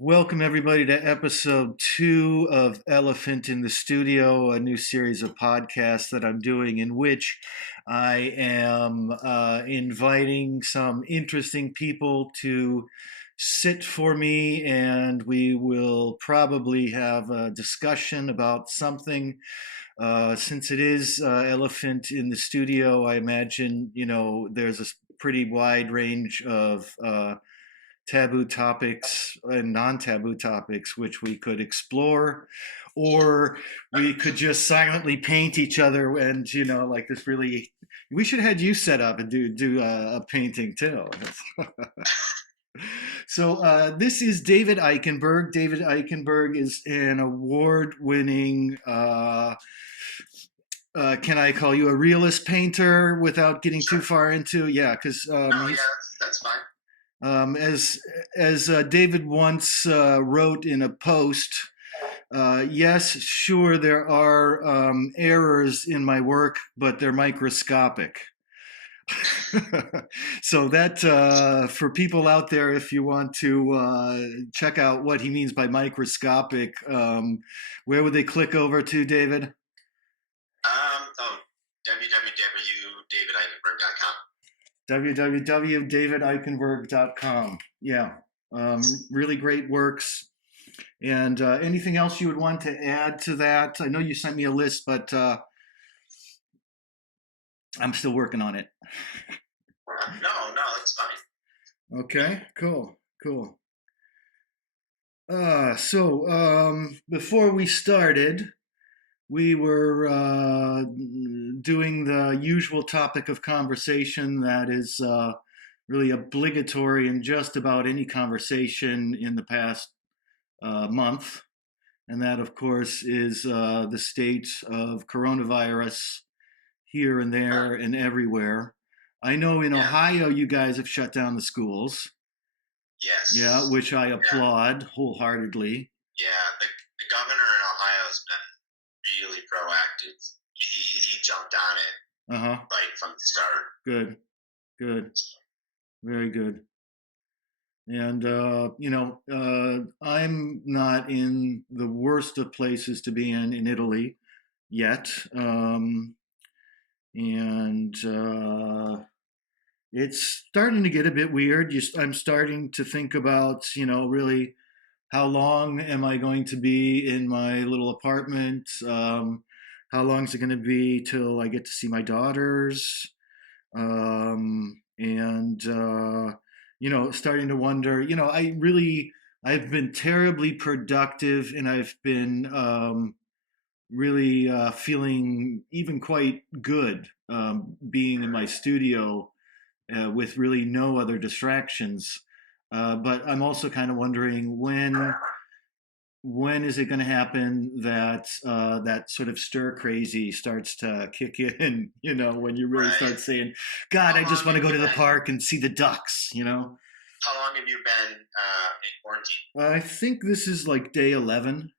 Welcome, everybody, to episode 2 of Elephant in the Studio, a new series of podcasts that I'm doing in which I am inviting some interesting people to sit for me, and we will probably have a discussion about something. Since it is Elephant in the Studio, I imagine, there's a pretty wide range of taboo topics and non-taboo topics which we could explore, or we could just silently paint each other, and like this really, we should have had you set up and do a painting too. So this is David Eichenberg. David Eichenberg is an award-winning can I call you a realist painter without getting too Sure. far into? Yeah, because No, yeah, that's fine. As David once wrote in a post, yes, sure, there are errors in my work, but they're microscopic. So that for people out there, if you want to check out what he means by microscopic, where would they click over to, David? www.davideichenberg.com. www.davideichenberg.com. Yeah, really great works. And anything else you would want to add to that? I know you sent me a list, but I'm still working on it. No, that's fine. Okay, cool. So before we started, we were doing the usual topic of conversation that is really obligatory in just about any conversation in the past month. And that, of course, is the state of coronavirus here and there and everywhere. I know in Yeah. Ohio, you guys have shut down the schools. Yeah, Yes. which I Yeah. applaud wholeheartedly. Yeah. The governor in Ohio has been really proactive. He jumped on it Uh huh. right from the start. Good. Very good. And, I'm not in the worst of places to be in Italy yet. And it's starting to get a bit weird. I'm starting to think about, really how long am I going to be in my little apartment? How long is it going to be till I get to see my daughters? And starting to wonder, I've been terribly productive, and I've been really feeling even quite good being in my studio with really no other distractions. But I'm also kind of wondering when is it going to happen that that sort of stir crazy starts to kick in? When you really Right. start saying, "God, How I just long want to have go you to the been? park and see the ducks." How long have you been in quarantine? I think this is like day 11.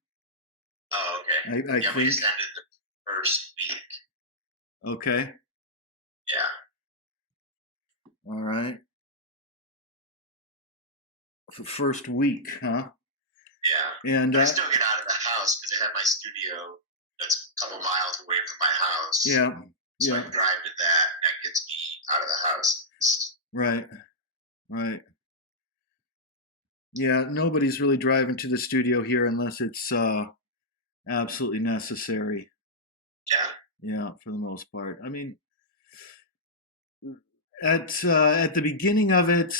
Oh, okay. I Yeah, we think. just ended the first week. Okay. Yeah. All right. First week, huh? Yeah. And But I still get out of the house because I have my studio that's a couple miles away from my house. yeah, So I yeah, can drive to that. That gets me out of the house. right, right. Yeah, nobody's really driving to the studio here unless it's absolutely necessary. Yeah. Yeah, for the most part. I mean, at the beginning of it,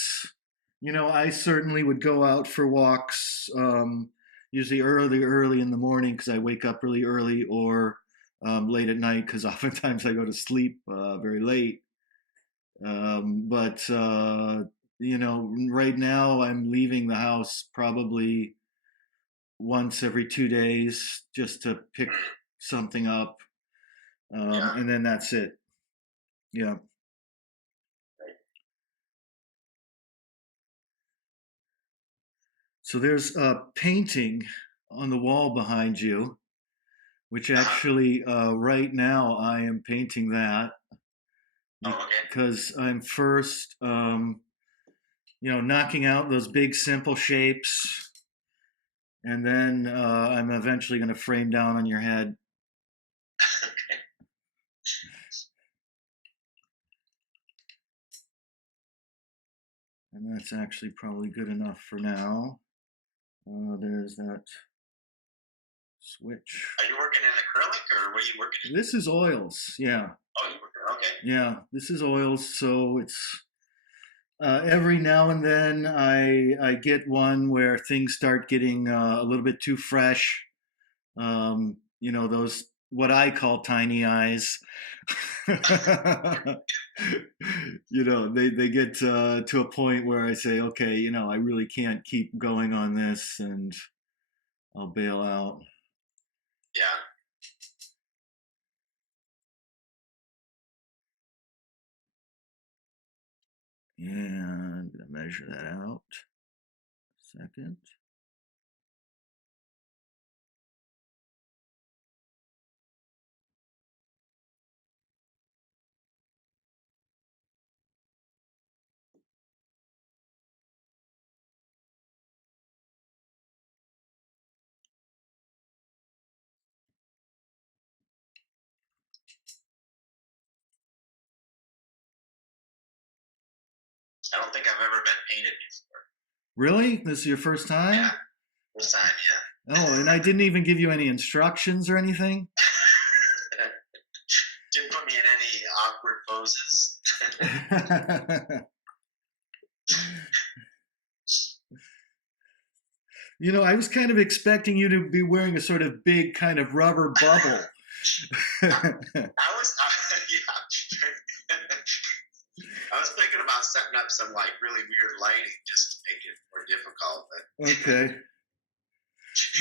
I certainly would go out for walks, usually early in the morning because I wake up really early, or late at night because oftentimes I go to sleep very late. But right now I'm leaving the house probably once every 2 days just to pick something up, Yeah. and then that's it. Yeah. So there's a painting on the wall behind you, which Uh-huh. actually, right now, I am painting that Oh, okay. because I'm first, knocking out those big simple shapes, and then I'm eventually going to frame down on your head. And that's actually probably good enough for now. There's that switch. Are you working in acrylic, or what are you working in? This is oils, yeah. Oh, you're working, okay. Yeah, this is oils, so it's every now and then I get one where things start getting a little bit too fresh. Those what I call tiny eyes. They get to a point where I say, okay, I really can't keep going on this, and I'll bail out. Yeah. And I'm gonna measure that out. Second. I don't think I've ever been painted before. Really? This is your first time? Yeah. First time, yeah. Oh, and I didn't even give you any instructions or anything? Didn't put me in any awkward poses. I was kind of expecting you to be wearing a sort of big kind of rubber bubble. I was thinking about setting up some like really weird lighting just to make it more difficult. Okay.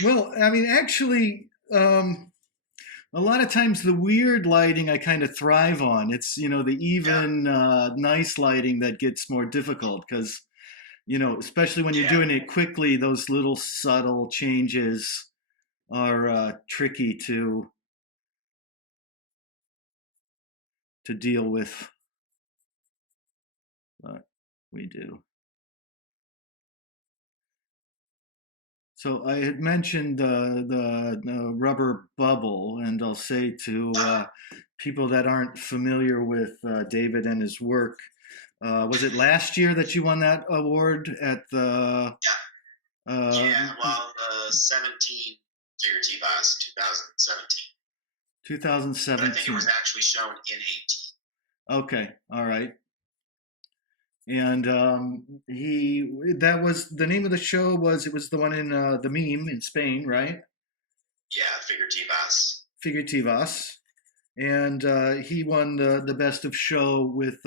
Well, I mean, actually, a lot of times the weird lighting I kind of thrive on. It's, the even, nice lighting that gets more difficult because, especially when you're doing it quickly, those little subtle changes are tricky to deal with. But we do. So I had mentioned the rubber bubble, and I'll say to people that aren't familiar with David and his work, was it last year that you won that award at the? The 17 Figure T-Boss 2017. 2017. But I think it was actually shown in 18. Okay, all right. And that was the name of the show. It was the one in the Meme in Spain, right? Yeah, Figurativas. And he won the best of show with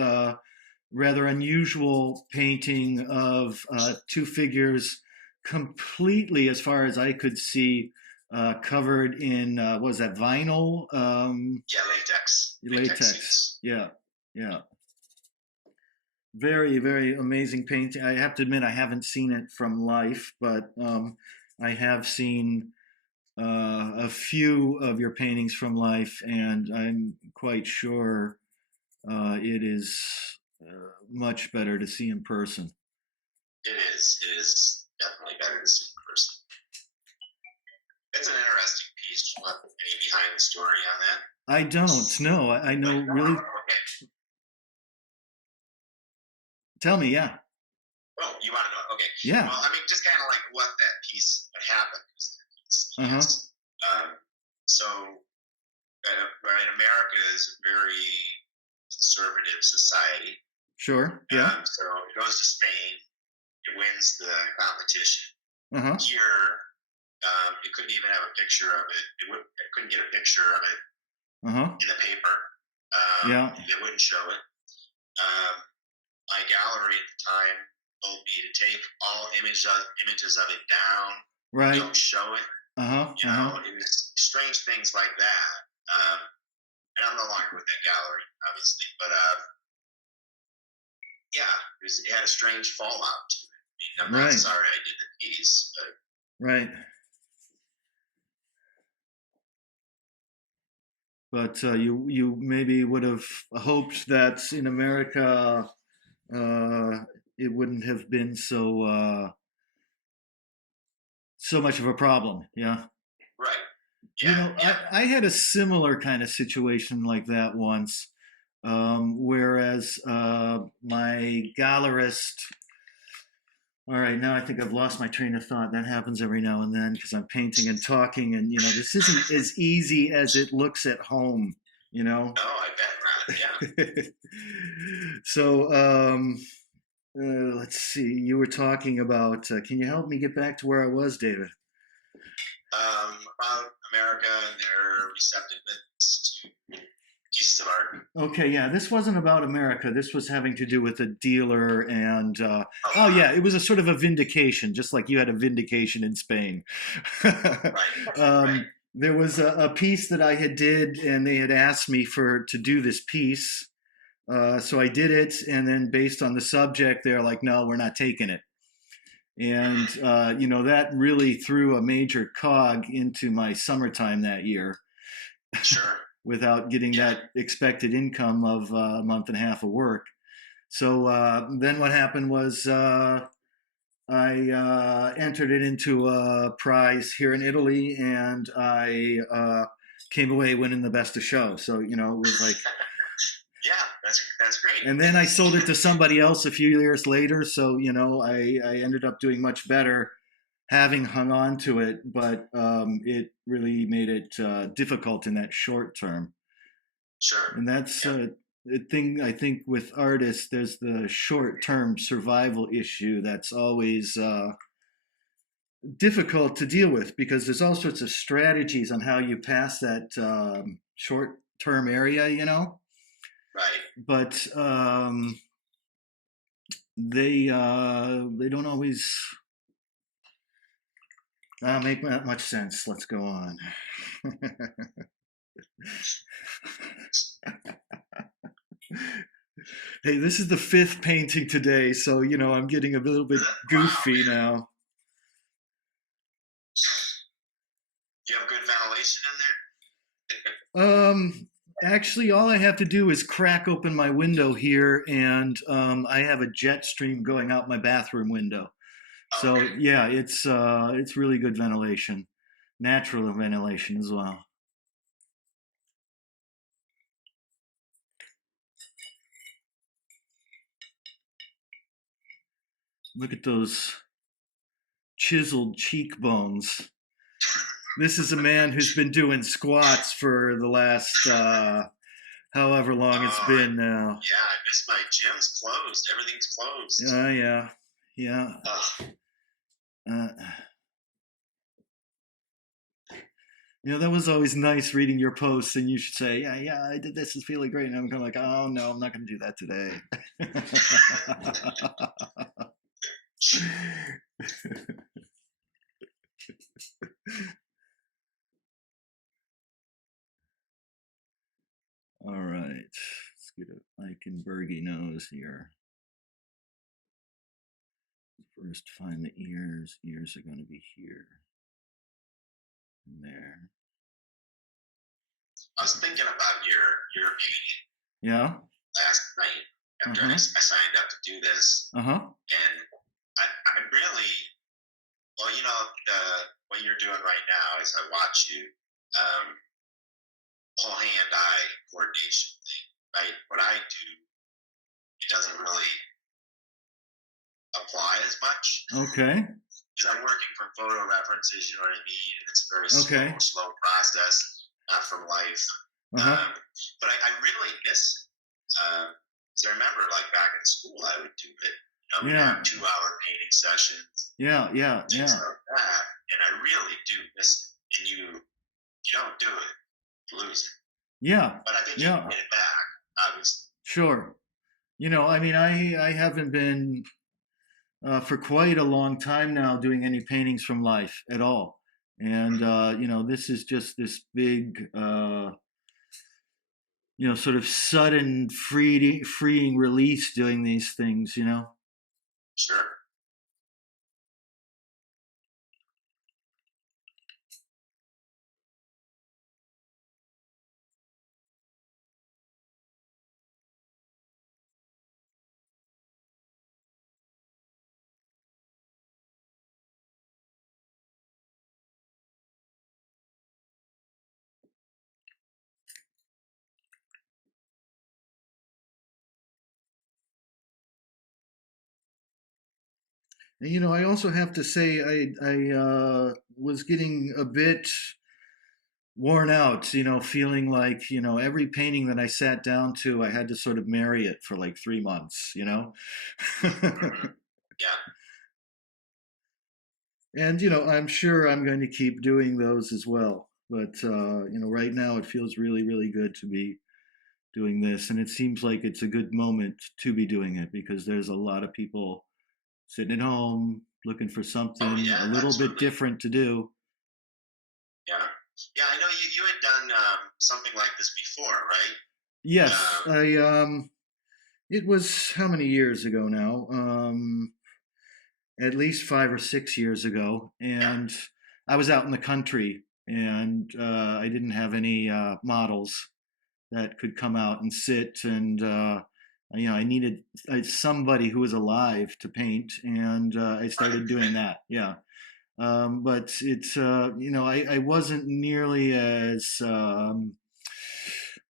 rather unusual painting of two figures completely, as far as I could see, covered in what was that, vinyl? Latex. Latex. Yeah. Very, very amazing painting. I have to admit, I haven't seen it from life, but I have seen a few of your paintings from life, and I'm quite sure it is much better to see in person. It is. It is definitely better to see in person. It's an interesting piece. Do you want any behind the story on that? I don't know. I know really. Okay. Tell me, yeah. Oh, you want to know? Okay. Yeah. Well, I mean, just kind of like what that piece happened. So, right, America is a very conservative society. Sure. Yeah. So it goes to Spain. It wins the competition. Uh-huh. Here, it couldn't even have a picture of it. It couldn't get a picture of it in the paper. They wouldn't show it. My gallery at the time told me to take all images of it down. Right. Don't show it. It was strange things like that. And I'm no longer with that gallery, obviously, but it had a strange fallout to it. I mean, I'm not sorry I did the piece, but right. But you maybe would have hoped that in America it wouldn't have been so so much of a problem. Yeah. Right. You Yeah. know, Yeah. I had a similar kind of situation like that once, whereas my gallerist. All right, now I think I've lost my train of thought. That happens every now and then because I'm painting and talking, and this isn't as easy as it looks at home. You know. Oh, I bet not. Yeah. So let's see. You were talking about. Can you help me get back to where I was, David? About America and their receptiveness to pieces of art. Okay, yeah, this wasn't about America. This was having to do with a dealer, and Oh, yeah, it was a sort of a vindication, just like you had a vindication in Spain. right. Right. There was a piece that I had did, and they had asked me to do this piece, so I did it, and then based on the subject, they're like, "No, we're not taking it." And that really threw a major cog into my summertime that year. Sure. Without getting that expected income of a month and a half of work. So then what happened was I entered it into a prize here in Italy, and I came away winning the best of show. So it was like. Yeah, that's great. And then I sold it to somebody else a few years later. So I ended up doing much better having hung on to it, but it really made it difficult in that short term. Sure. And that's the thing, I think, with artists. There's the short-term survival issue that's always difficult to deal with because there's all sorts of strategies on how you pass that short-term area, Right. But they don't always make that much sense. Let's go on. Hey, this is the 5th painting today, so I'm getting a little bit goofy now. Do you have good ventilation in there? Actually, all I have to do is crack open my window here, and I have a jet stream going out my bathroom window. So okay. Yeah, it's really good ventilation, natural ventilation as well. Look at those chiseled cheekbones. This is a man who's been doing squats for the last however long it's been now. Yeah, I miss my gym's closed. Everything's closed. Yeah. That was always nice reading your posts, and you should say, yeah, I did this. It's feeling great. And I'm kind of like, oh, no, I'm not going to do that today. All right. Let's get a Eichenbergy nose here. First, find the ears. Ears are going to be here and there. I was thinking about your painting. Yeah. Last night after I signed up to do this. And I really, well, what you're doing right now is I watch you, whole hand-eye coordination thing, right? What I do, it doesn't really apply as much. Okay. Because I'm working from photo references, you know what I mean? And it's a very slow process, not from life. But I really miss it. So I remember, like, back in school, I would do it. We'd have 2-hour painting sessions. Yeah. Things like that. And I really do miss it. And you don't do it, you lose it. Yeah. But I think you can get it back, obviously. Sure. I haven't been for quite a long time now doing any paintings from life at all. And, this is just this big, sort of sudden freeing release doing these things, Sure. And, I also have to say I was getting a bit worn out, feeling like, every painting that I sat down to, I had to sort of marry it for like 3 months. Mm-hmm. Yeah. And, I'm sure I'm going to keep doing those as well. But, right now it feels really, really good to be doing this. And it seems like it's a good moment to be doing it because there's a lot of people sitting at home looking for Oh something a yeah, little bit absolutely. different to do. Yeah. Yeah, I know you had done something like this before, right? Yes, it was how many years ago now? At least 5 or 6 years ago. Yeah. And I was out in the country and I didn't have any models that could come out and sit and I needed somebody who was alive to paint, and I Right. started doing that. Yeah. But it's I wasn't nearly as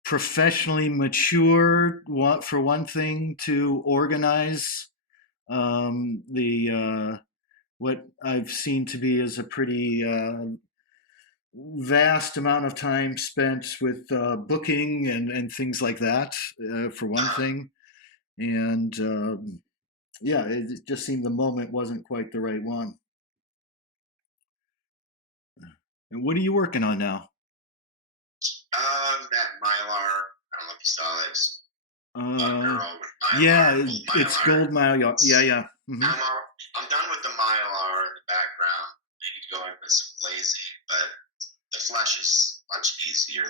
professionally mature, for one thing, to organize the what I've seen to be as a pretty vast amount of time spent with booking and things like that, for one thing. And yeah, it just seemed the moment wasn't quite the right one. And what are you working on now? That Mylar. I don't know if you saw this. Uh, Girl with yeah, Mylar, gold it's Mylar. Gold Mile. Yeah, yeah. Mm-hmm. I'm done with the Mylar in the background. Maybe go in with some glazing, but the flesh is much easier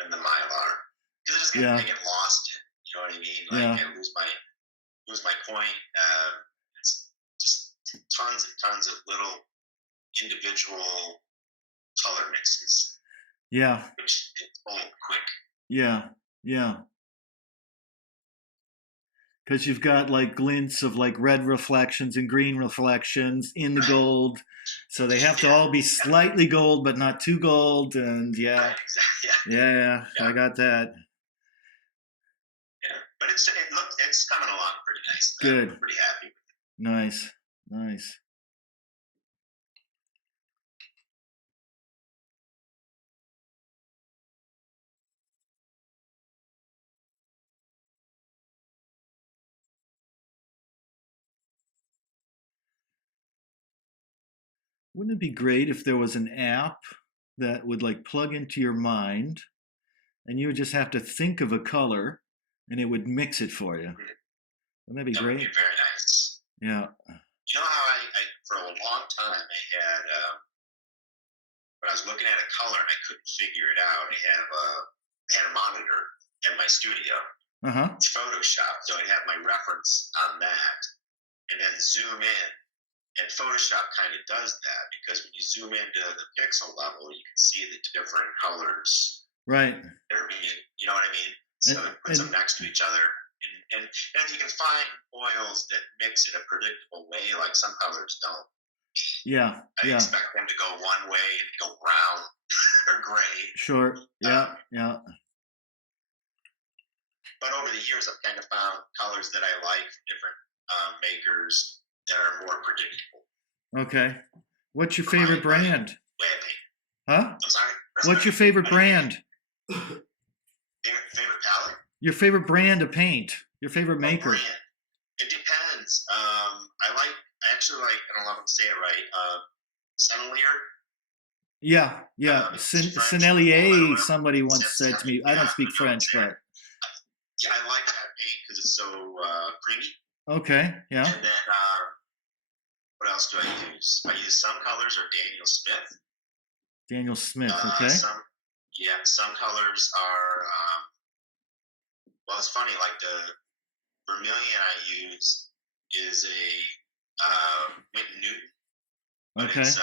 than the Mylar because Yeah, I get lost in. You know what I mean? Like yeah, I lose my point. It's just tons and tons of little individual color mixes, yeah, which is all quick. yeah, yeah. Because you've got like glints of like red reflections and green reflections in the Right. gold. So they have to Yeah. all be slightly gold, but not too gold. And yeah, Right. Exactly. Yeah. yeah, I Yeah. got that. Yeah. But it's coming along pretty nice. I'm Good. pretty happy. Nice. Nice. Wouldn't it be great if there was an app that would like plug into your mind and you would just have to think of a color and it would mix it for you? Mhm. Wouldn't that be That would be great? very nice. Yeah. You know how I for a long time I had when I was looking at a color and I couldn't figure it out. I had a monitor in my studio. Uh huh. It's Photoshop, so I'd have my reference on that, and then zoom in. And Photoshop kind of does that because when you zoom into the pixel level, you can see the different colors Right. that are being, you know what I mean? So And, it puts them and next to each other. And you can find oils that mix in a predictable way, like some colors don't. yeah, I yeah. expect them to go one way and go brown or gray. Sure. Um, Yeah, yeah. but over the years, I've kind of found colors that I like from different makers that are more predictable. Okay. What's your For favorite my brand? way of painting. Huh? I'm sorry? What's your favorite brand? Favorite palette? Your favorite brand of paint? Your favorite Oh, maker? brand. It depends. I actually like, I don't know if I'm saying it right, Sennelier. Yeah, yeah. It's French. Sennelier, somebody once said to me. I Yeah, don't speak who knows French, there. but Yeah, I like that paint because it's so creamy. okay, yeah. And then what else do I use? I use some colors are Daniel Smith. Daniel Smith, okay. Some colors are well, it's funny. Like the vermilion I use is a Winton Newton, but Okay. it's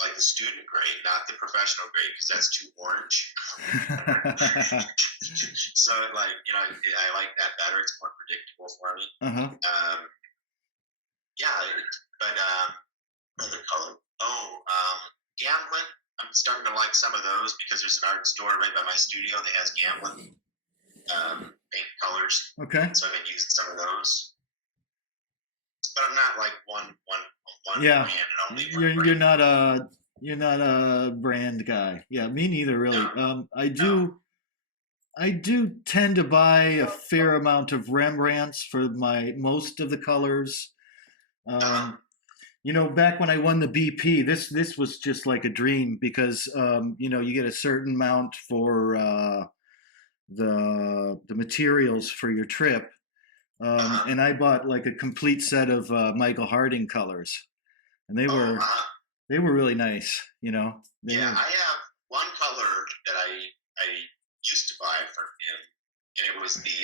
like the student grade, not the professional grade, because that's too orange. So, like, I like that better. It's more predictable for me. Uh-huh. Yeah, but another color. Gamblin. I'm starting to like some of those because there's an art store right by my studio that has Gamblin paint colors. Okay. So I've been using some of those. but I'm not like one Yeah, brand and only one you're brand. you're not a brand guy. Yeah, me neither, really. No, no. I do tend to buy a fair amount of Rembrandts for my most of the colors. Uh-huh. Um, back when I won the BP, this was just like a dream because you get a certain amount for the materials for your trip, Uh-huh. and I bought like a complete set of Michael Harding colors, and Oh, uh-huh. they were really nice. They Yeah, were. I have one color that I used to buy from him, and it was the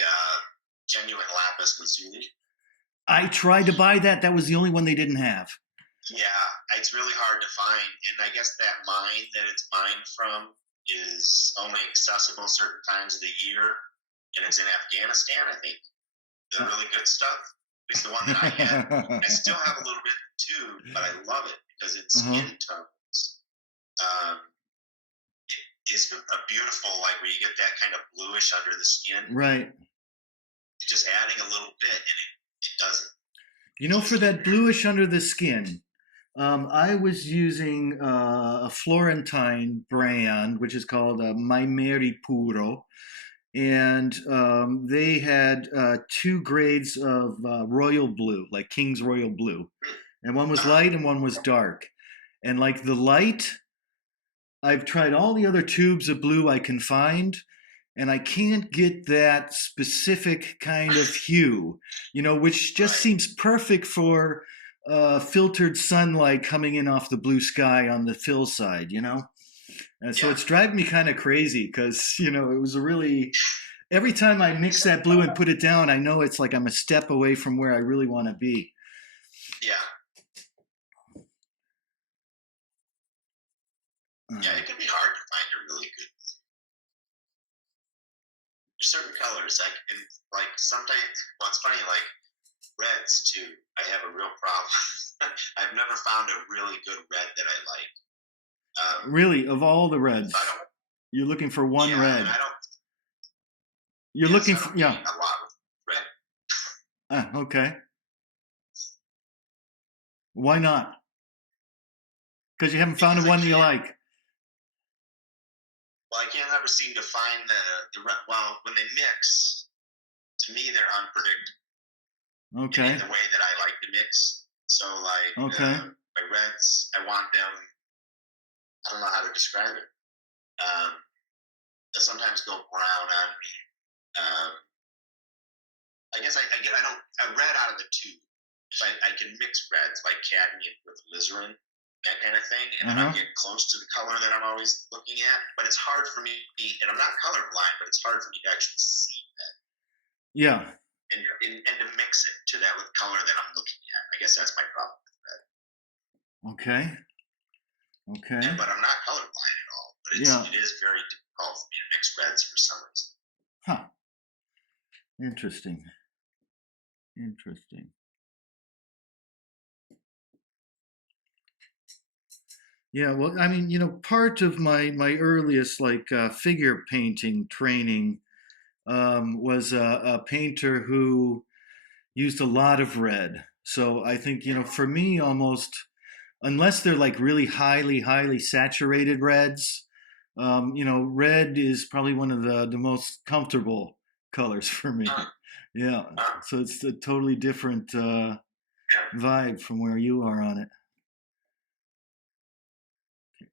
genuine lapis lazuli. I tried to buy that. That was the only one they didn't have. Yeah, it's really hard to find, and I guess that mine that it's mined from is only accessible certain times of the year, and it's in Afghanistan, I think. The really good stuff. At least the one that I had. I still have a little bit too, but I love it because its Uh-huh. skin tones is a beautiful, like where you get that kind of bluish under the skin. Right. Just adding a little bit, and it does it. For that bluish under the skin, I was using a Florentine brand, which is called My Mary Puro, and they had two grades of royal blue, like King's Royal Blue, and one was light and one was dark. And like the light, I've tried all the other tubes of blue I can find, and I can't get that specific kind of hue, which just Right. seems perfect for filtered sunlight coming in off the blue sky on the fill side, And so Yeah. it's driving me kind of crazy because, it was a really, every time I mix that blue and put it down, I know it's like I'm a step away from where I really want to be. Yeah. Yeah, it can be hard to find a really good. There's certain colors I can like sometimes. Well, it's funny, like reds too. I have a real problem. I've never found a really good red that I like. Really, of all the reds, I don't. you're looking for one Yeah, and red. I don't. You're Yes, looking I for, don't yeah. paint a lot with red. Okay. Why not? Because you haven't found Because the I one that you can't. like. Well, I can't ever seem to find the red. Well, when they mix, to me they're unpredictable Okay. in the way that I like to mix. So, like Okay. my reds, I want them. I don't know how to describe it. They'll sometimes go brown on me. Um, I guess I don't a red out of the tube. So I can mix reds like cadmium with alizarin, that kind of thing, and then I get close to the color that I'm always looking at. But it's hard for me, and I'm not colorblind, but it's hard for me to actually see that. Yeah. And to mix it to that with color that I'm looking at. I guess that's my problem with red. Okay. Okay. But I'm not colorblind at all. But it is very difficult for me to mix reds for some reason. Huh. Interesting. Interesting. Yeah, well, I mean, part of my earliest like figure painting training was a painter who used a lot of red. So I think, for me, almost unless they're like really highly saturated reds, red is probably one of the most comfortable colors for me. Yeah. So it's a totally different vibe from where you are on it.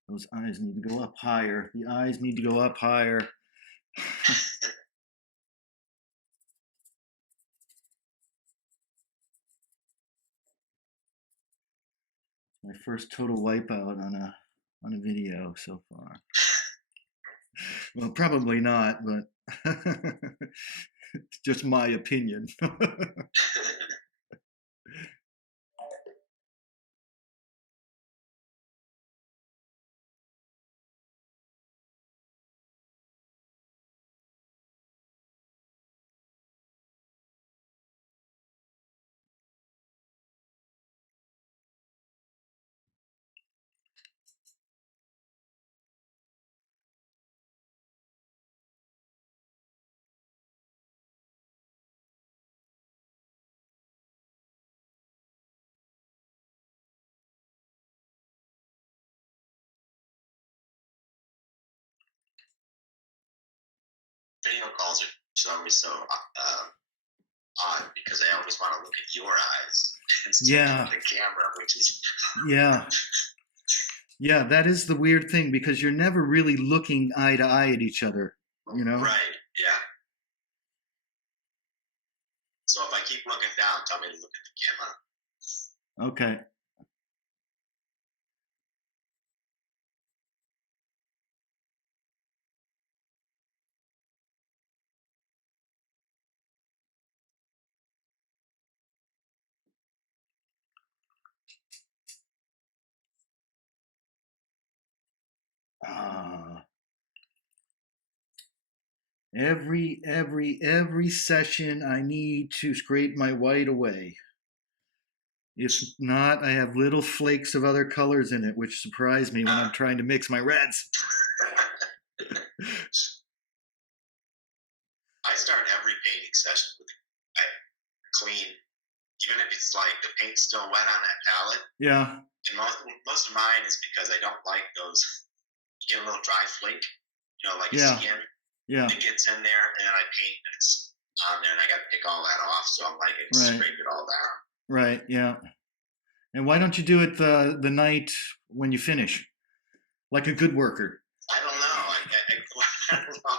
Those eyes need to go up higher. The eyes need to go up higher. My first total wipeout on a video so far. Well, probably not, but it's just my opinion. video calls are always so odd because I always want to look at your eyes instead of the camera, which is yeah, that is the weird thing because you're never really looking eye to eye at each other, you know? Right. Yeah. So if I keep looking down, tell me to look at the camera. Okay. Every session I need to scrape my white away. If not, I have little flakes of other colors in it, which surprise me when I'm trying to mix my reds. I start every painting session with a clean, even if it's like the paint's still wet on that palette. Yeah. And most of mine is because I don't like those. You get a little dry flake, like a skin. Yeah. It gets in there, and then I paint, and it's on there, and I got to pick all that off. So I'm like, I can scrape it all down. Right. Yeah. And why don't you do it the night when you finish, like a good worker? I don't know. I don't know,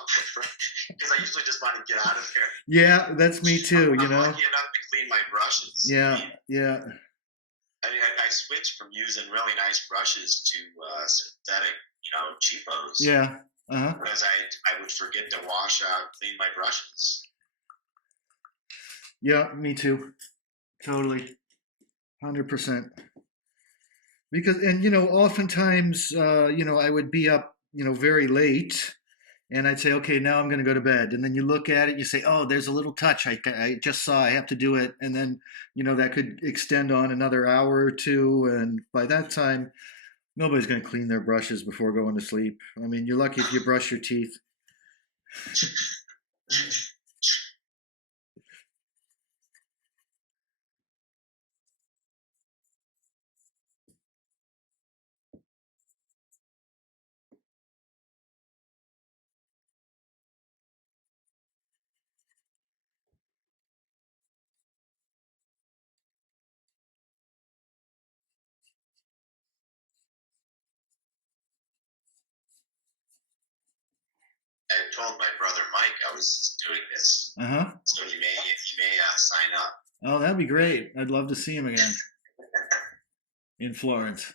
because I usually just want to get out of here. Yeah, that's me too. I'm lucky enough to clean my brushes. Yeah. I mean, I switched from using really nice brushes to synthetic, cheapos. Yeah. Because I would forget to wash out, clean my brushes. Yeah, me too. Totally. 100%. Because, and, oftentimes, I would be up, very late and I'd say, okay, now I'm going to go to bed. And then you look at it, you say, oh, there's a little touch I just saw, I have to do it. And then, that could extend on another hour or two. And by that time, nobody's going to clean their brushes before going to sleep. I mean, you're lucky if you brush your teeth. I told my brother Mike I was doing this. So he may sign up. Oh, that'd be great. I'd love to see him again in Florence.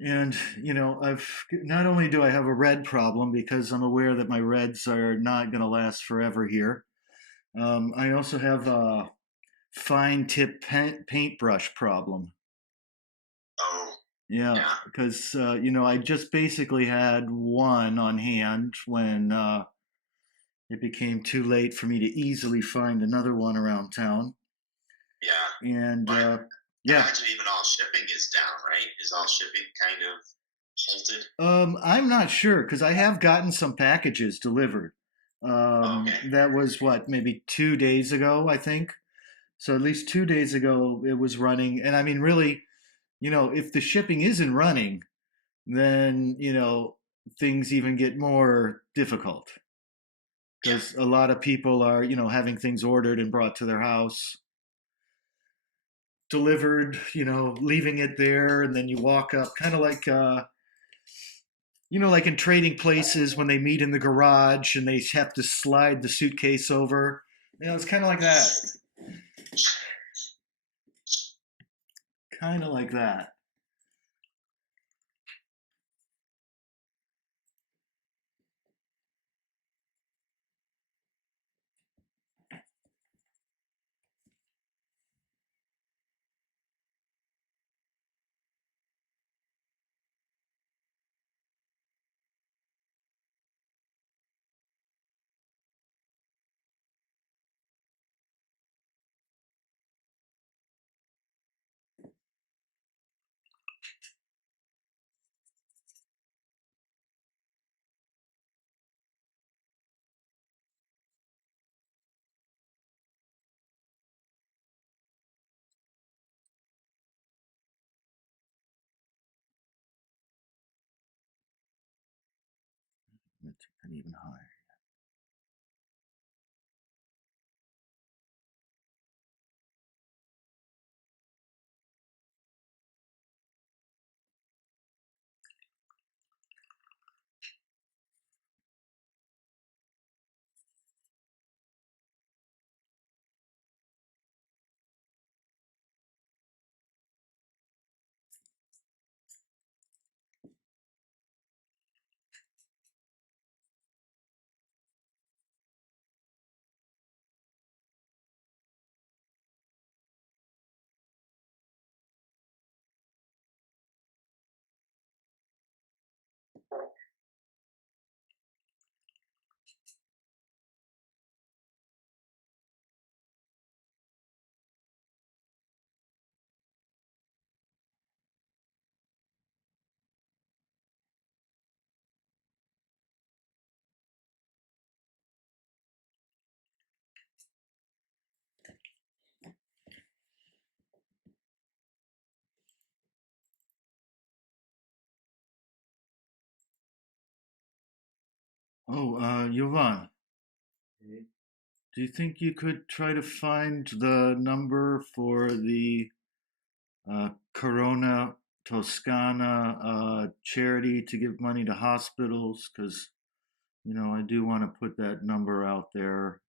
And, I've not only do I have a red problem because I'm aware that my reds are not going to last forever here. I also have a fine tip paintbrush problem. Oh. Yeah, because, I just basically had one on hand when it became too late for me to easily find another one around town. Yeah. And, I imagine even all shipping is down, right? Is all shipping kind of halted? I'm not sure because I have gotten some packages delivered. That was maybe 2 days ago, I think. So at least 2 days ago it was running. And I mean, really, if the shipping isn't running, then, things even get more difficult because a lot of people are, having things ordered and brought to their house, delivered, leaving it there. And then you walk up kind of like, like in trading places when they meet in the garage and they have to slide the suitcase over. It's kind of like that. Kind of like that. even higher. Oh, Jovan, do you think you could try to find the number for the Corona Toscana charity to give money to hospitals? Because, I do want to put that number out there.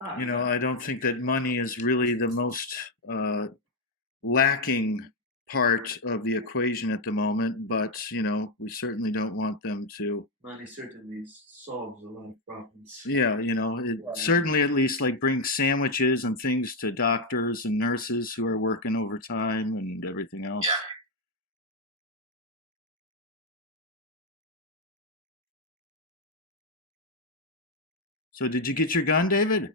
I don't think that money is really the most lacking part of the equation at the moment, but we certainly don't want them to. Money certainly solves a lot of problems. Yeah, it certainly at least like brings sandwiches and things to doctors and nurses who are working overtime and everything else. Yeah. So did you get your gun, David?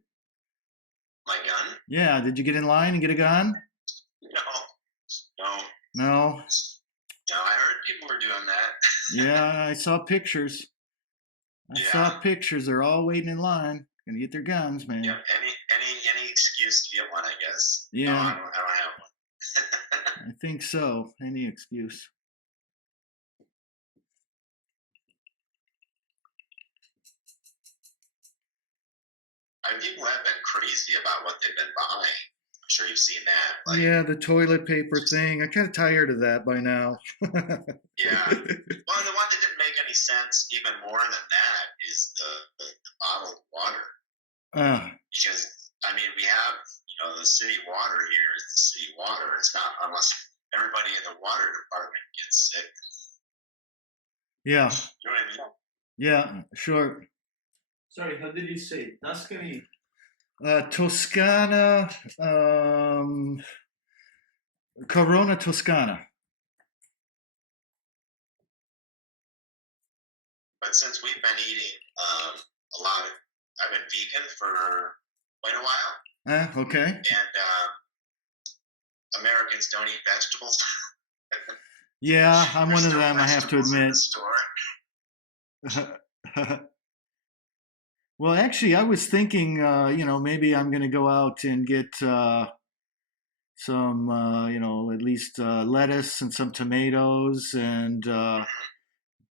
My gun? Yeah, did you get in line and get a gun? No. No? No, I heard people were doing that. Yeah, I saw pictures. I saw pictures. They're all waiting in line. Gonna get their guns, man. Yeah, any excuse to get one, I guess. Yeah. No, I don't have one. I think so. Any excuse. People have been crazy about what they've been buying. I'm sure you've seen that. Yeah, the toilet paper thing. I'm kind of tired of that by now. Yeah. Well, the one that didn't make any sense even more than that is the bottled water. Because, we have, the city water here is the city water. It's not unless everybody in the water department gets sick. Yeah. You know what I mean? Yeah, sure. Sorry, how did you say Tuscany? Toscana, Corona Toscana. But since we've been eating I've been vegan for quite a while. Okay. And Americans don't eat vegetables. Yeah, I'm one of them, I have to admit. Well, actually, I was thinking, maybe I'm going to go out and get some, at least lettuce and some tomatoes and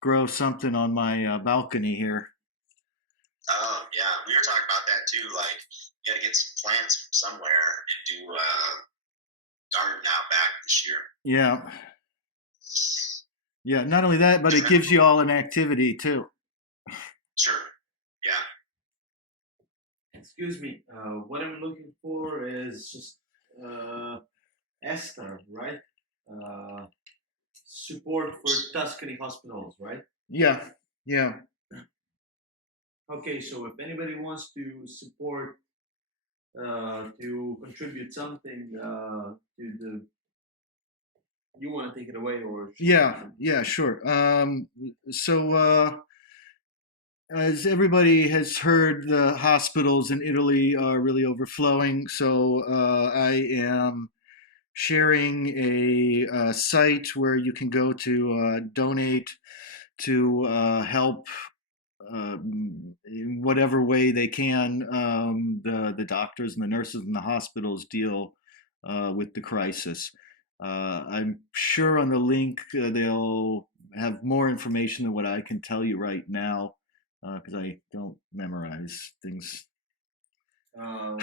grow something on my balcony here. Oh, yeah. We were talking about that too. Like, you got to get some plants from somewhere and do a garden out back this year. Yeah. Yeah, not only that, but it gives you all an activity too. Sure. Yeah. Excuse me. What I'm looking for is just ESTA, right? Support for Tuscany hospitals, right? Yeah. Yeah. Okay, so if anybody wants to support, to contribute something to the, you want to take it away or? Yeah, sure. So as everybody has heard, the hospitals in Italy are really overflowing. So I am sharing a site where you can go to donate to help in whatever way they can, the doctors and the nurses and the hospitals deal with the crisis. I'm sure on the link they'll have more information than what I can tell you right now, because I don't memorize things. I'm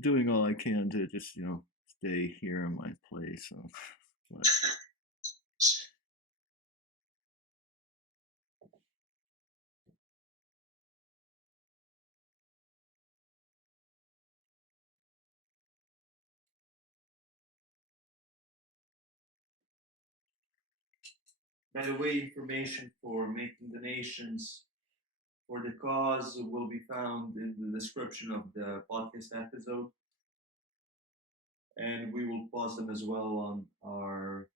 doing all I can to just, stay here in my place. So, but. By the way, information for making donations for the cause will be found in the description of the podcast episode. And we will post them as well on our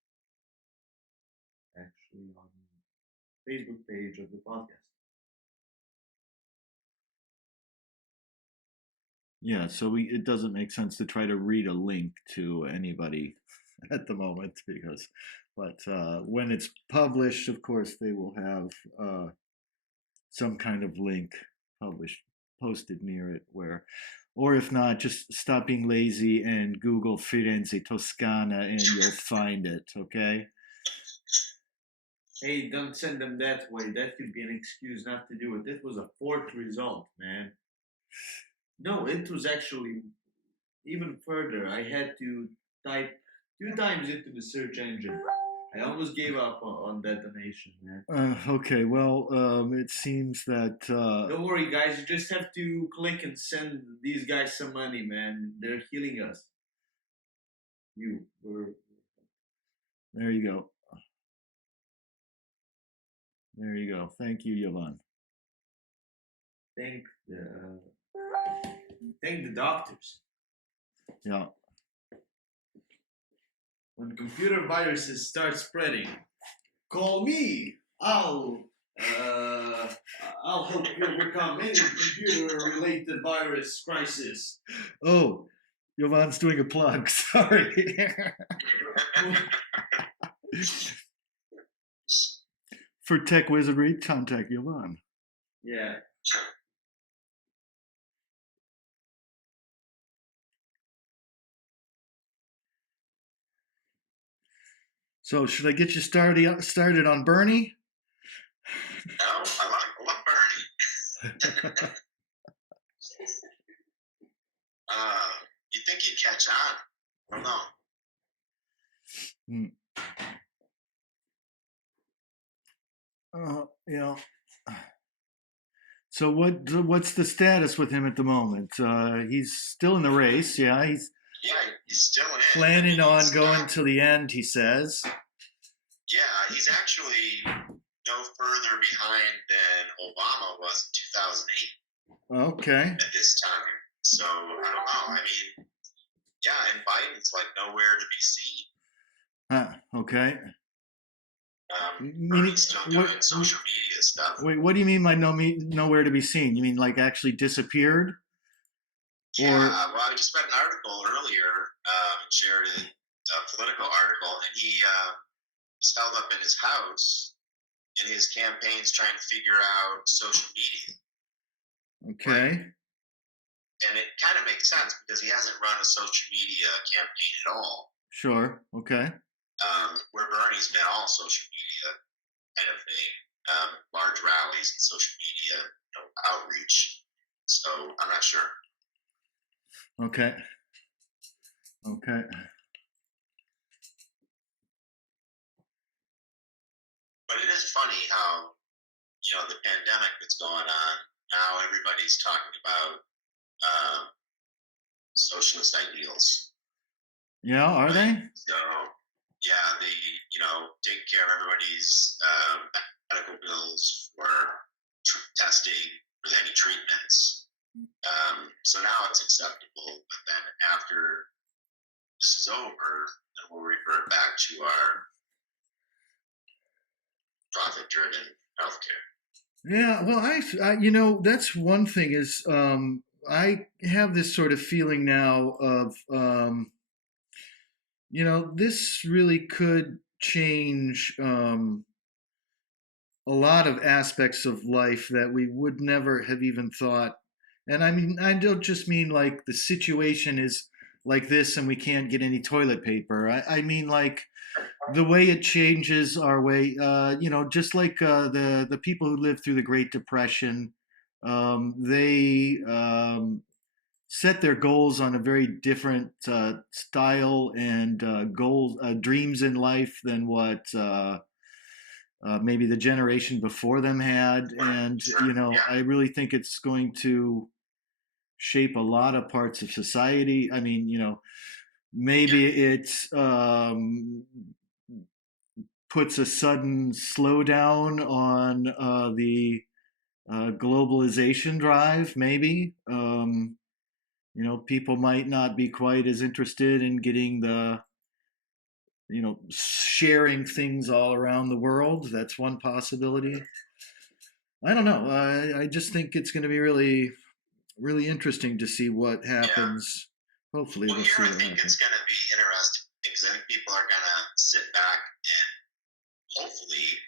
Facebook page of the podcast. Yeah, so it doesn't make sense to try to read a link to anybody at the moment but when it's published, of course, they will have some kind of link posted near it or if not, just stop being lazy and Google Firenze Toscana and you'll find it, okay? Hey, don't send them that way. That could be an excuse not to do it. It was a fourth result, man. No, it was actually even further. I had to type 2 times into the search engine. I almost gave up on that donation, man. Okay, well, it seems that... Don't worry, guys. You just have to click and send these guys some money, man. They're healing us. There you go. There you go. Thank you, Jovan. Thank the doctors. Yeah. When computer viruses start spreading, call me. I'll help you overcome any computer-related virus crisis. Oh, Jovan's doing a plug. Sorry. For Tech Wizardry, contact Jovan. Yeah. So, should I get you started on Bernie? No, I love Bernie. You think he'd catch on? I don't know. Yeah. So what's the status with him at the moment? He's still in the race, yeah. He's still in. Planning on going to the end, he says. Yeah, he's actually no further behind than Obama was in 2008. Okay. At this time. So, I don't know. I mean, yeah, and Biden's like nowhere to be seen. Okay. Bernie's still doing social media stuff. Wait, what do you mean by nowhere to be seen? You mean like actually disappeared? Yeah, well, I just read an article earlier, shared a political article, and he held up in his house in his campaign's trying to figure out social media. Okay. Right? And it kind of makes sense because he hasn't run a social media campaign at all. Sure. Okay. Where Bernie's been all social media kind of thing, large rallies and social media outreach. So I'm not sure. Okay. Okay. But it is funny how, the pandemic that's going on, now everybody's talking about socialist ideals. Yeah, are they? So, yeah, they, take care of everybody's medical bills for testing, for any treatments. So now it's acceptable, but then after this is over, then we'll revert back to our profit-driven healthcare. Yeah, well, I that's one thing is I have this sort of feeling now of, this really could change a lot of aspects of life that we would never have even thought. And I mean, I don't just mean like the situation is like this and we can't get any toilet paper. I mean, like the way it changes our way, just like the people who lived through the Great Depression, they set their goals on a very different style and goals, dreams in life than what maybe the generation before them had. And, I really think it's going to shape a lot of parts of society. I mean, maybe it's puts a sudden slowdown on the globalization drive, maybe. People might not be quite as interested in getting sharing things all around the world. That's one possibility. I don't know. I just think it's going to be really, really interesting to see what happens. Yeah. Hopefully, we'll see what happens. I think it's going to be interesting because I think people are going to sit back and hopefully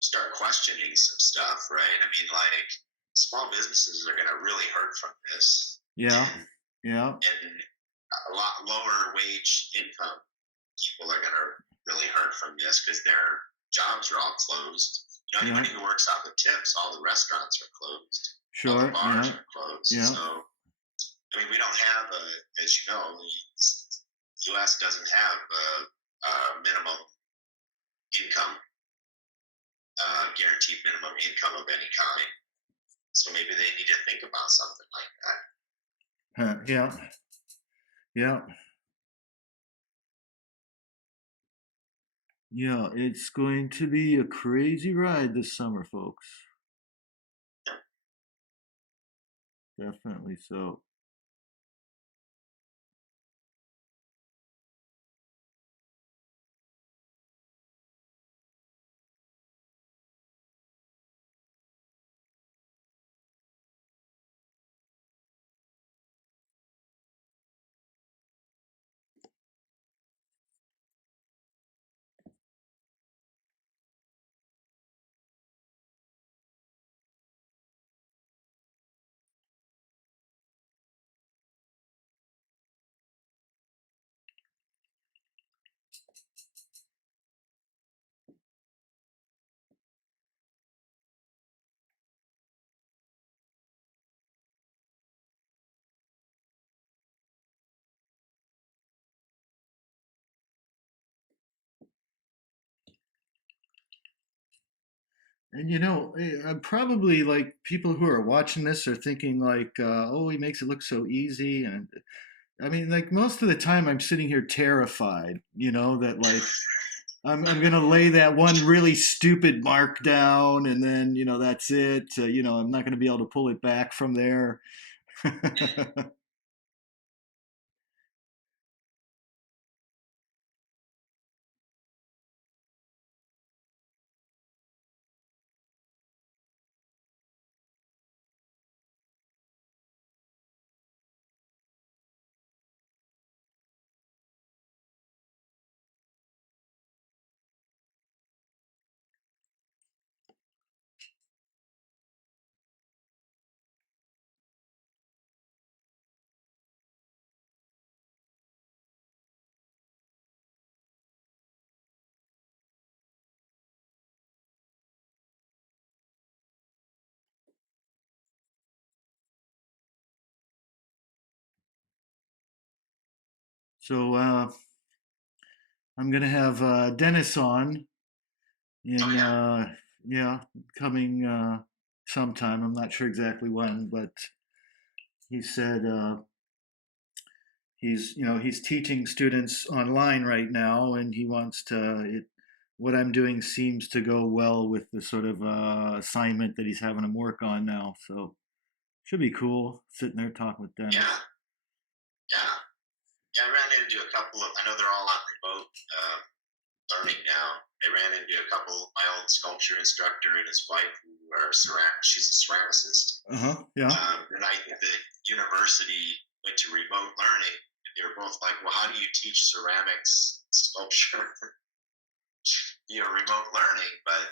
start questioning some stuff, right? I mean, like small businesses are going to really hurt from this. Yeah. Yeah. And a lot lower wage income people are going to really hurt from this because their jobs are all closed. Anybody who works off of tips, all the restaurants are closed. Sure. All the bars are closed. Yeah. So, I mean, we don't have as you know, the U.S. doesn't have a minimum income, guaranteed minimum income of any kind. So maybe they need to think about something like that. Yeah. Yeah. Yeah, it's going to be a crazy ride this summer, folks. Definitely so. And probably like people who are watching this are thinking like, oh, he makes it look so easy. And I mean, like most of the time I'm sitting here terrified, that like I'm going to lay that one really stupid mark down and then, that's it. I'm not going to be able to pull it back from there. So I'm going to have Dennis on in coming sometime. I'm not sure exactly when, but he said he's teaching students online right now, and he wants to. What I'm doing seems to go well with the sort of assignment that he's having them work on now. So should be cool sitting there talking with Dennis. Yeah. I ran into a couple of. I know they're all on remote learning now. I ran into a couple. My old sculpture instructor and his wife, who are she's a ceramicist. Yeah. And the university went to remote learning. And they were both like, "Well, how do you teach ceramics sculpture? Remote learning?" But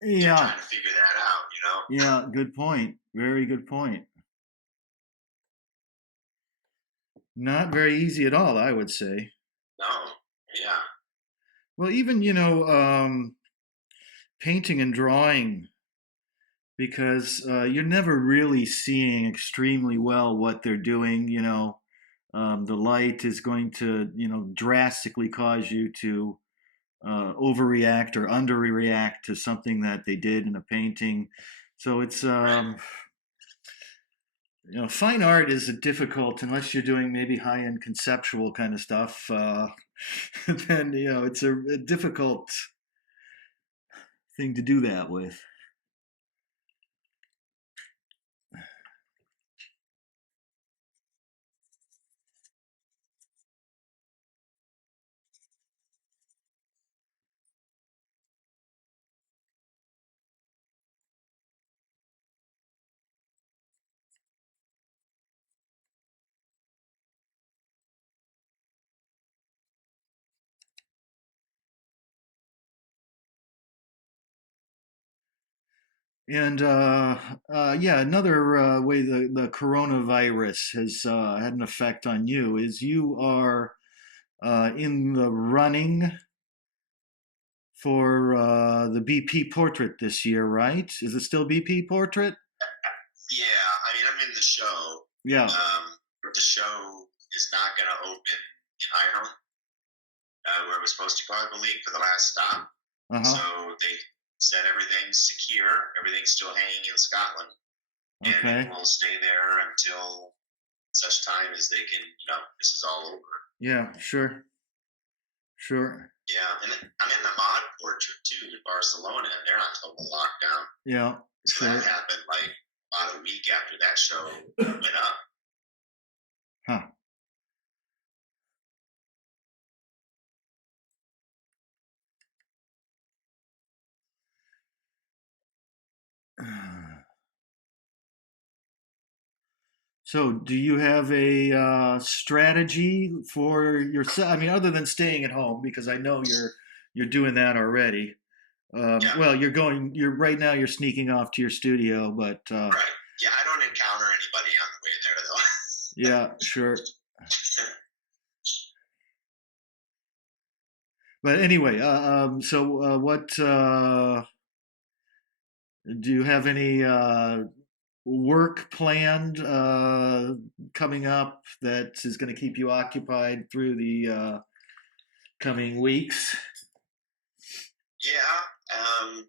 they're trying to figure that out. Yeah. Good point. Very good point. Not very easy at all, I would say. No, yeah, Well, even, painting and drawing, because you're never really seeing extremely well what they're doing. The light is going to, drastically cause you to overreact or underreact to something that they did in a painting. So it's, fine art is a difficult, unless you're doing maybe high end conceptual kind of stuff. Then, it's a difficult thing to do that with. And yeah, another way the coronavirus has had an effect on you is you are in the running for the BP portrait this year, right? Is it still BP portrait? yeah. I mean, I'm in the show. Yeah. The show is not going to open in Ireland, where it was supposed to go, I believe, for the last stop. So they said everything's secure, everything's still hanging in Scotland, and it will stay there until such time as they can, this is all over. Yeah, sure. Yeah, and I'm in the mod portrait too in Barcelona, and they're on total lockdown. Yeah, so that happened like about a week after that show went up. Huh. So, do you have a strategy for yourself? I mean, other than staying at home, because I know you're doing that already. Yeah. Well, you're right now. You're sneaking off to your studio, but right. Yeah, I don't encounter anybody on the way there, though. Yeah, sure. But anyway, so what do you have any work planned coming up that is going to keep you occupied through the coming weeks? Yeah. I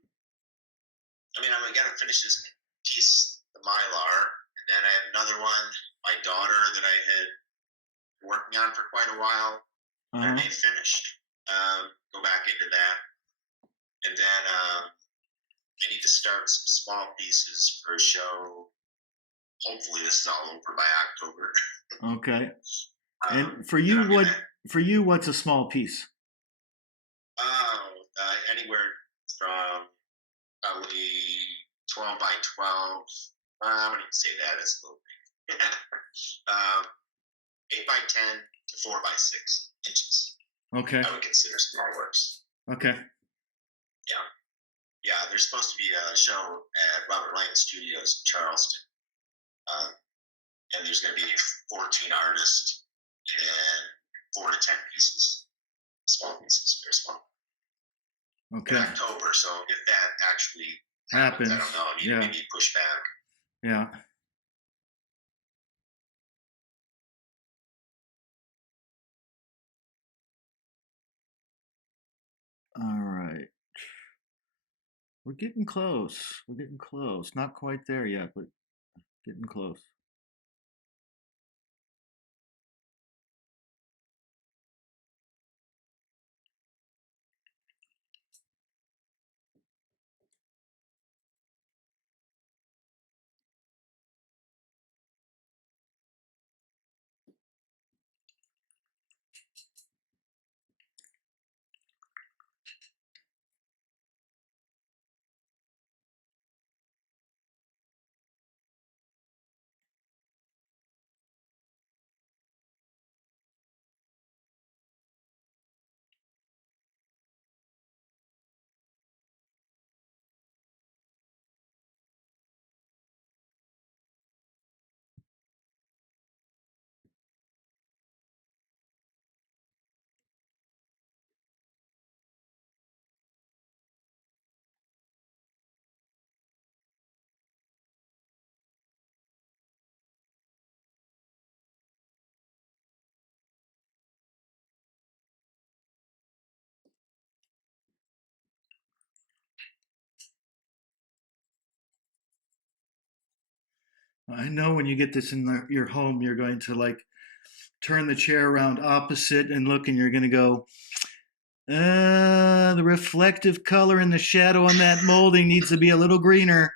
mean, I'm going to finish this piece, the Mylar, and then I have another one, my daughter, that I had been working on for quite a while. And they finished. Go back into that. And then I need to start some small pieces for a show. Hopefully this is all over by October. Okay. And for you, what's a small piece? Anywhere from probably 12 by 12. I wouldn't even say that. It's a little big. 8 by 10 to 4 by 6 inches. Okay. I would consider small works. Okay. Yeah. Yeah, there's supposed to be a show at Robert Lang Studios in Charleston. And there's going to be 14 artists and 4 to 10 pieces. Small pieces. Very small. Okay. In October, so if that actually happens, I don't know. I mean, maybe push back. Yeah. All right. We're getting close. Not quite there yet, but getting close. I know when you get this in your home, you're going to like turn the chair around opposite and look, and you're going to go, the reflective color and the shadow on that molding needs to be a little greener.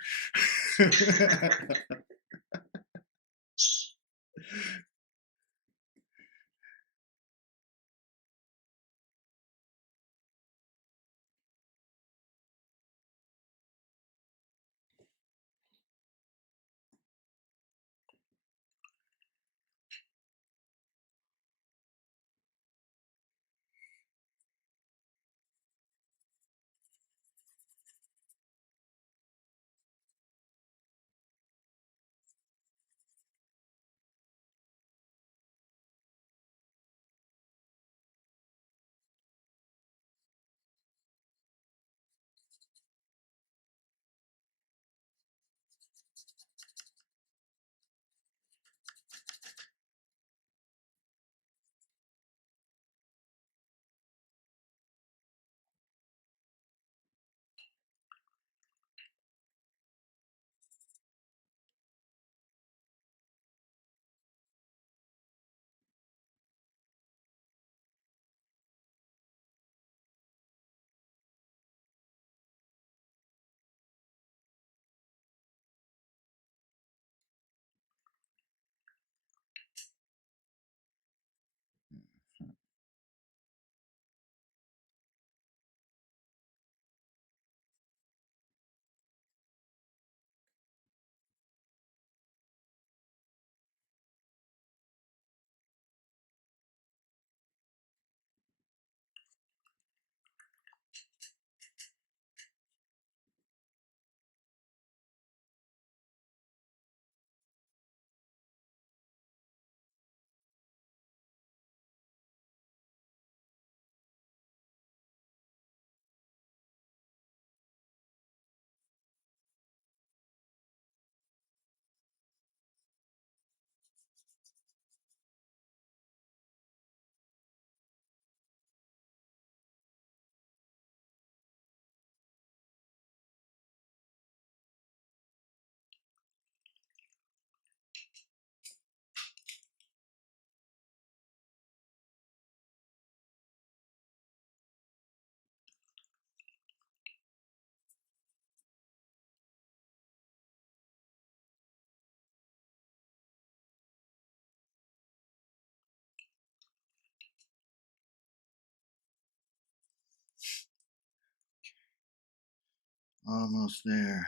Almost there.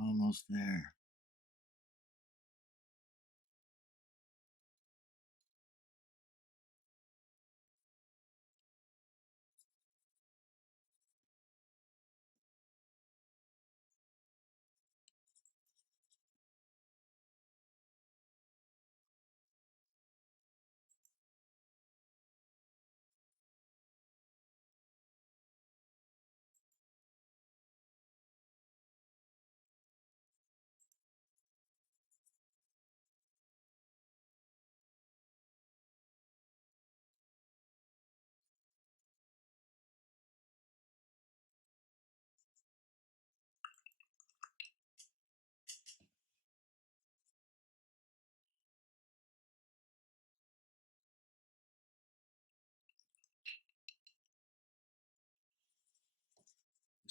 Almost there.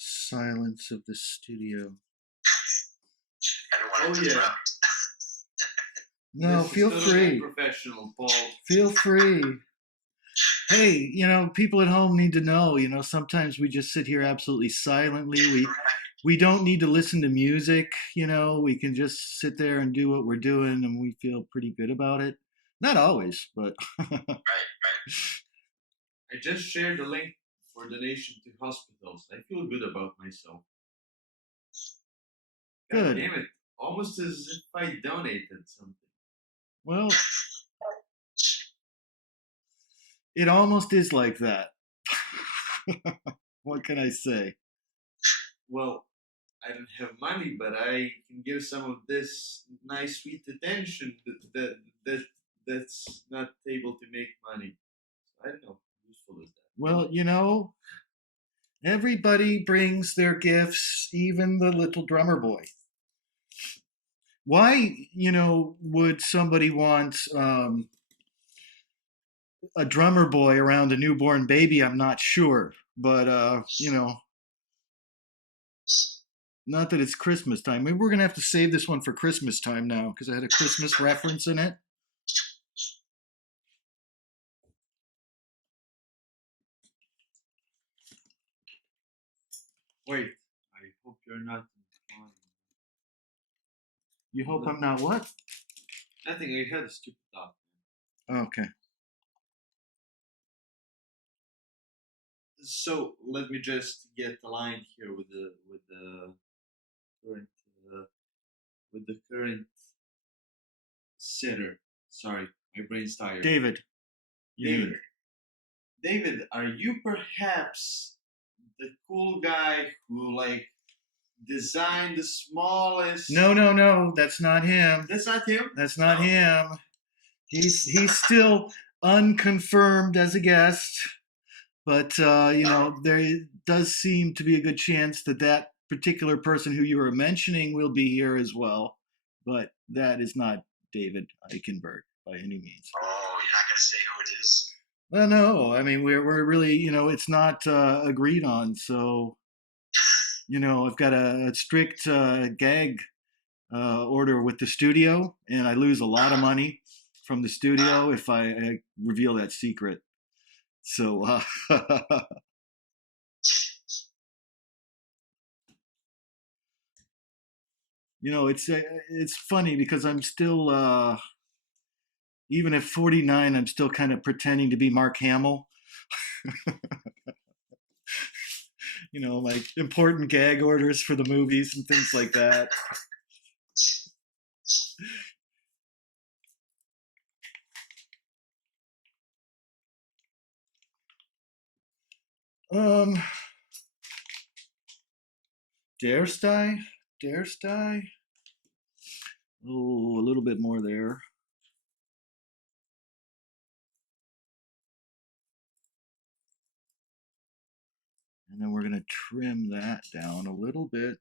Silence of the studio. I don't want to interrupt. No, feel free. Professional, Paul. Feel free. Hey, people at home need to know, sometimes we just sit here absolutely silently. We don't need to listen to music, we can just sit there and do what we're doing and we feel pretty good about it. Not always, but right. I just shared the link for donation to hospitals. I feel good about myself. God good. damn it. Almost as if I donated something. Well, it almost is like that. What can I say? Well, I don't have money, but I can give some of this nice, sweet attention that's not able to make money. So I don't know. How useful is that? Well, everybody brings their gifts, even the little drummer boy. why, would somebody want a drummer boy around a newborn baby? I'm not sure, but not that it's Christmas time. Maybe we're gonna have to save this one for Christmas time now because I had a Christmas reference in it. Wait, I hope you're not implying. You hope I'm not what? Nothing. I had a stupid thought. Okay. So let me just get aligned here with the current sitter. Sorry, my brain's tired. David. David, are you perhaps the cool guy who designed the smallest? No, that's not him. That's not him. That's not him. He's still unconfirmed as a guest, but there does seem to be a good chance that particular person who you were mentioning will be here as well. But that is not David Eichenberg by any means. Oh, you're not going to say who it is? Well, no. I mean, we're really, it's not agreed on. So, I've got a strict gag order with the studio, and I lose a lot of money from the studio if I reveal that secret. So, it's funny because I'm still, even at 49, I'm still kind of pretending to be Mark Hamill. Like important gag orders for the movies and things like that. Dare sty? Oh, a little bit more there. And then we're going to trim that down a little bit.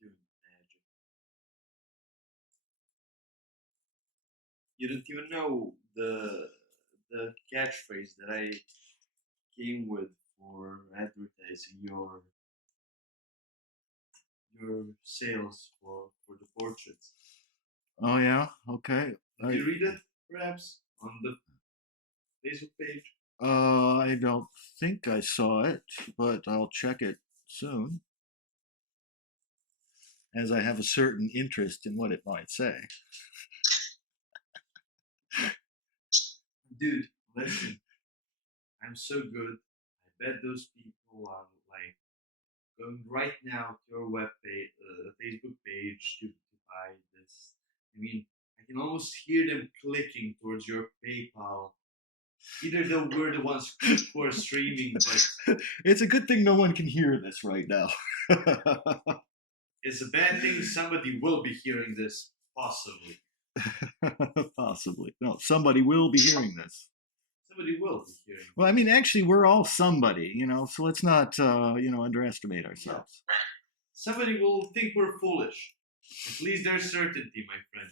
Doing magic. You don't even know the catchphrase that I came with for advertising your sales for the portraits. Oh yeah, okay. Did you read it perhaps on the Facebook page? I don't think I saw it, but I'll check it soon, as I have a certain interest in what it might say. Dude, listen, I'm so good. I bet those people are going right now to your web page, Facebook page to buy this. I mean, I can almost hear them clicking towards your PayPal. Either though we're the ones who are streaming, but it's a good thing no one can hear this right now. It's a bad thing somebody will be hearing this, possibly. Possibly. No, somebody will be hearing this. Somebody will be hearing this. Well, I mean, actually, we're all somebody, so let's not, underestimate ourselves. Yeah. Somebody will think we're foolish. At least there's certainty, my friend.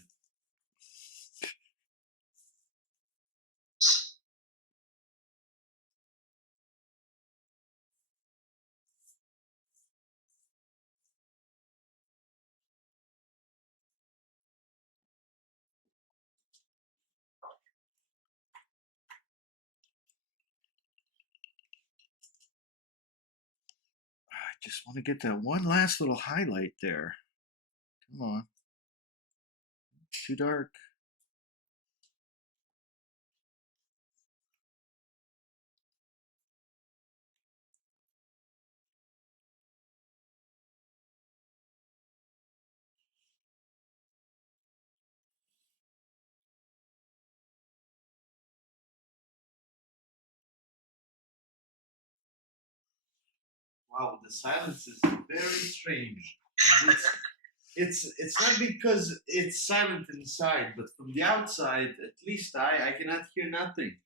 I just want to get that one last little highlight there. Come on. Too dark. wow, the silence is very strange. It's not because it's silent inside, but from the outside, at least I cannot hear nothing.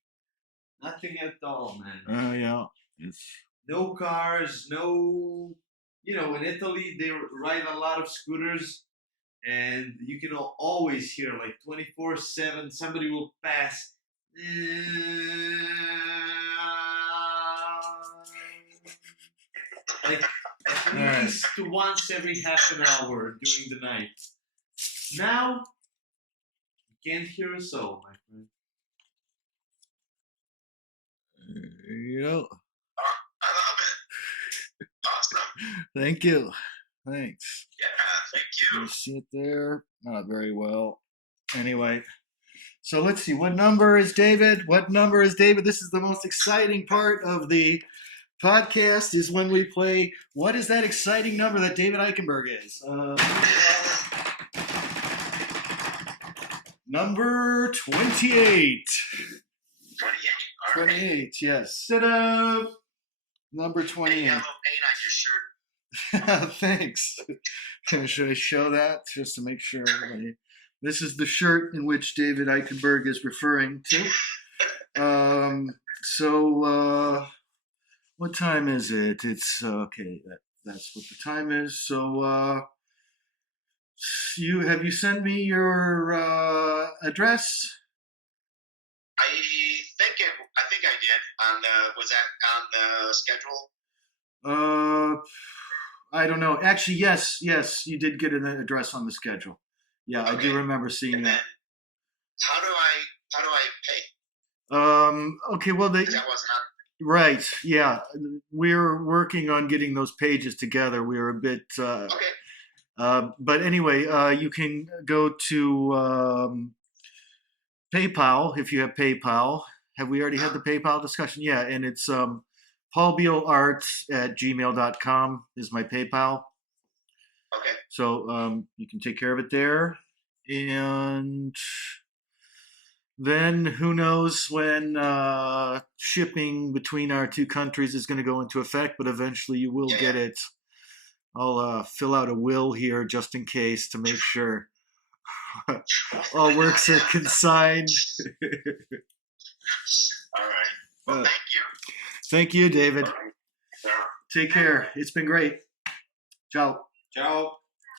Nothing at all, man. Yeah. It's... No cars, no. In Italy, they ride a lot of scooters, and you can always hear like 24/7. Somebody will pass. Like at least once every half an hour during the night. Now, you can't hear a soul, my friend. Yep. I love it. Awesome. Thank you. Thanks. Yeah, thank you. You see it there? Not very well. Anyway, so let's see. What number is David? What number is David? This is the most exciting part of the podcast, is when we play. What is that exciting number that David Eichenberg is? Number 28. 28. 28, yes. Ta-da! Number 28. And yellow paint on your shirt. Thanks. Should I show that just to make sure? This is the shirt in which David Eichenberg is referring to. What time is it? It's okay. That's what the time is. So, have you sent me your address? I think I did. Was that on the schedule? I don't know. Actually, yes, you did get an address on the schedule. Yeah, okay. I do remember seeing that. How do I pay? Okay, well, that wasn't on. Right. Yeah, we're working on getting those pages together. We were a bit. Okay. But anyway, you can go to PayPal if you have PayPal. Have we already had the PayPal discussion? Yeah, and it's paulbealart@gmail.com is my PayPal. Okay. So you can take care of it there. And then who knows when shipping between our two countries is going to go into effect, but eventually you will get it. I'll fill out a will here just in case to make sure all works are consigned. All right. Well, thank you. Thank you, David. Take care. It's been great. Ciao. Ciao.